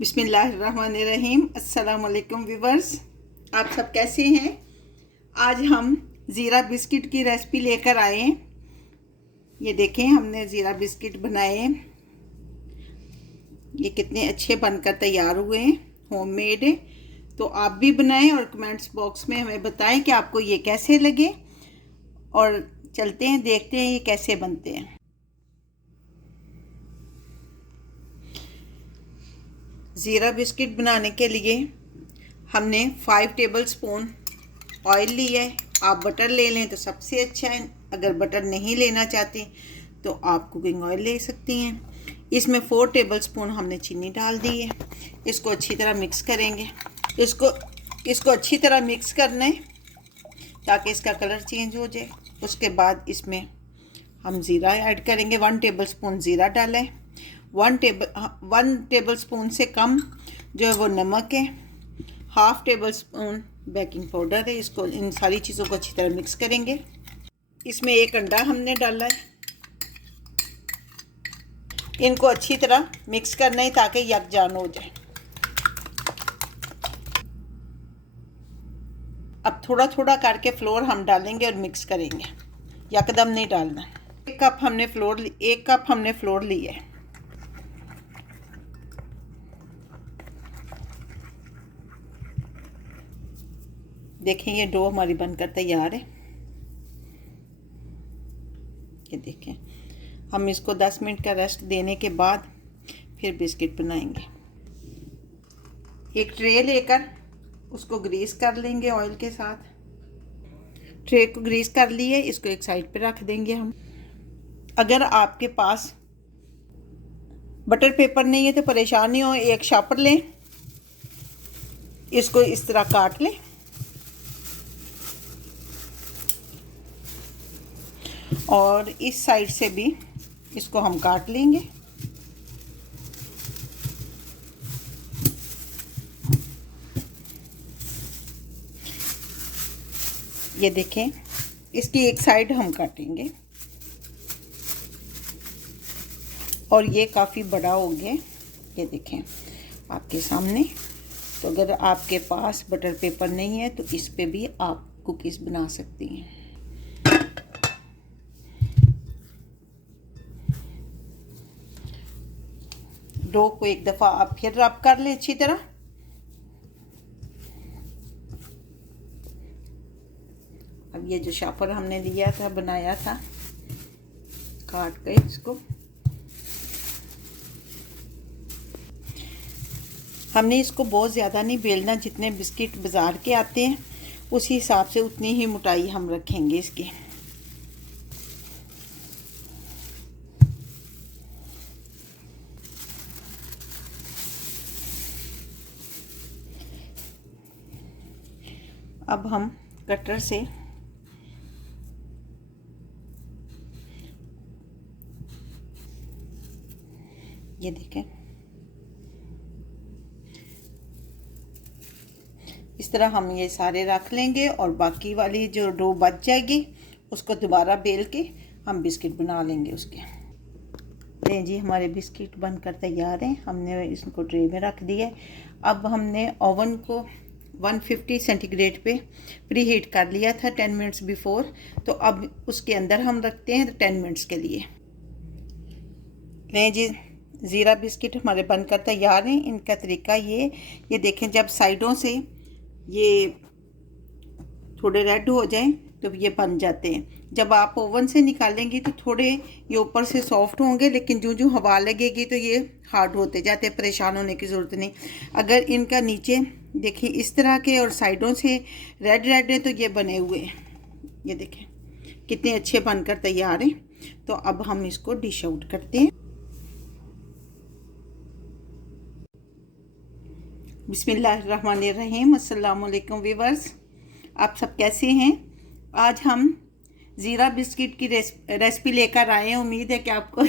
बिस्मिल्लाहिर्रहमानिर्रहीम। अस्सलाम वालेकुम व्यूवर्स, आप सब कैसे हैं। आज हम ज़ीरा बिस्किट की रेसिपी लेकर आए हैं। ये देखें, हमने ज़ीरा बिस्किट बनाए हैं। ये कितने अच्छे बनकर तैयार हुए हैं, होममेड है। तो आप भी बनाएं और कमेंट्स बॉक्स में हमें बताएं कि आपको ये कैसे लगे। और चलते हैं, देखते हैं ये कैसे बनते हैं। ज़ीरा बिस्किट बनाने के लिए हमने 5 टेबल स्पून ऑयल लिया है। आप बटर ले लें तो सबसे अच्छा है। अगर बटर नहीं लेना चाहते तो आप कुकिंग ऑयल ले सकती हैं। इसमें 4 टेबल स्पून हमने चीनी डाल दी है। इसको अच्छी तरह मिक्स करेंगे। इसको अच्छी तरह मिक्स करना है ताकि इसका कलर चेंज हो जाए। उसके बाद इसमें हम ज़ीरा ऐड करेंगे। 1 टेबल स्पून ज़ीरा डाला है। 1 टेबल स्पून से कम जो है वो नमक है। 1/2 टेबल स्पून बेकिंग पाउडर है। इसको, इन सारी चीज़ों को अच्छी तरह मिक्स करेंगे। इसमें 1 अंडा हमने डाला है। इनको अच्छी तरह मिक्स करना है ताकि यकजान हो जाए। अब थोड़ा थोड़ा करके फ्लोर हम डालेंगे और मिक्स करेंगे, यकदम नहीं डालना। 1 कप हमने फ्लोर लिया है। देखें, ये डो हमारी बनकर तैयार है। ये देखें, हम इसको 10 मिनट का रेस्ट देने के बाद फिर बिस्किट बनाएंगे। एक ट्रे लेकर उसको ग्रीस कर लेंगे ऑयल के साथ। ट्रे को ग्रीस कर लिए, इसको एक साइड पे रख देंगे हम। अगर आपके पास बटर पेपर नहीं है तो परेशान नहीं हो, एक शॉपर लें, इसको इस तरह काट लें और इस साइड से भी इसको हम काट लेंगे। ये देखें, इसकी एक साइड हम काटेंगे और ये काफ़ी बड़ा हो गया। ये देखें आपके सामने। तो अगर आपके पास बटर पेपर नहीं है तो इस पे भी आप कुकीज़ बना सकती हैं। डो को एक दफ़ा आप फिर रब कर लें अच्छी तरह। अब ये जो शॉपर हमने लिया था, बनाया था, काट के इसको हमने इसको बहुत ज़्यादा नहीं बेलना। जितने बिस्किट बाज़ार के आते हैं उसी हिसाब से उतनी ही मोटाई हम रखेंगे इसकी। अब हम कटर से ये देखें, इस तरह हम ये सारे रख लेंगे और बाकी वाली जो डो बच जाएगी उसको दोबारा बेल के हम बिस्किट बना लेंगे उसके। लें जी, हमारे बिस्किट बनकर तैयार हैं। हमने इसको ट्रे में रख दिया है। अब हमने ओवन को 150 सेंटीग्रेड पे प्री हीट कर लिया था 10 मिनट्स बिफोर। तो अब उसके अंदर हम रखते हैं 10 मिनट्स के लिए। लें जी, ज़ीरा बिस्किट हमारे बनकर तैयार हैं। इनका तरीका ये देखें, जब साइडों से ये थोड़े रेड हो जाएं तो ये बन जाते हैं। जब आप ओवन से निकालेंगी तो थोड़े ये ऊपर से सॉफ्ट होंगे, लेकिन जो हवा लगेगी तो ये हार्ड होते जाते हैं। परेशान होने की ज़रूरत नहीं। अगर इनका नीचे देखिए इस तरह के और साइडों से रेड रेड है तो ये बने हुए हैं। ये देखें कितने अच्छे बनकर तैयार हैं। तो अब हम इसको डिश आउट करते हैं। बिस्मिल्लाहिर्रहमानिर्रहीम। अस्सलाम वालेकुम व्यूवर्स, आप सब कैसे हैं। आज हम ज़ीरा बिस्किट की रेसिपी लेकर आए हैं। उम्मीद है कि आपको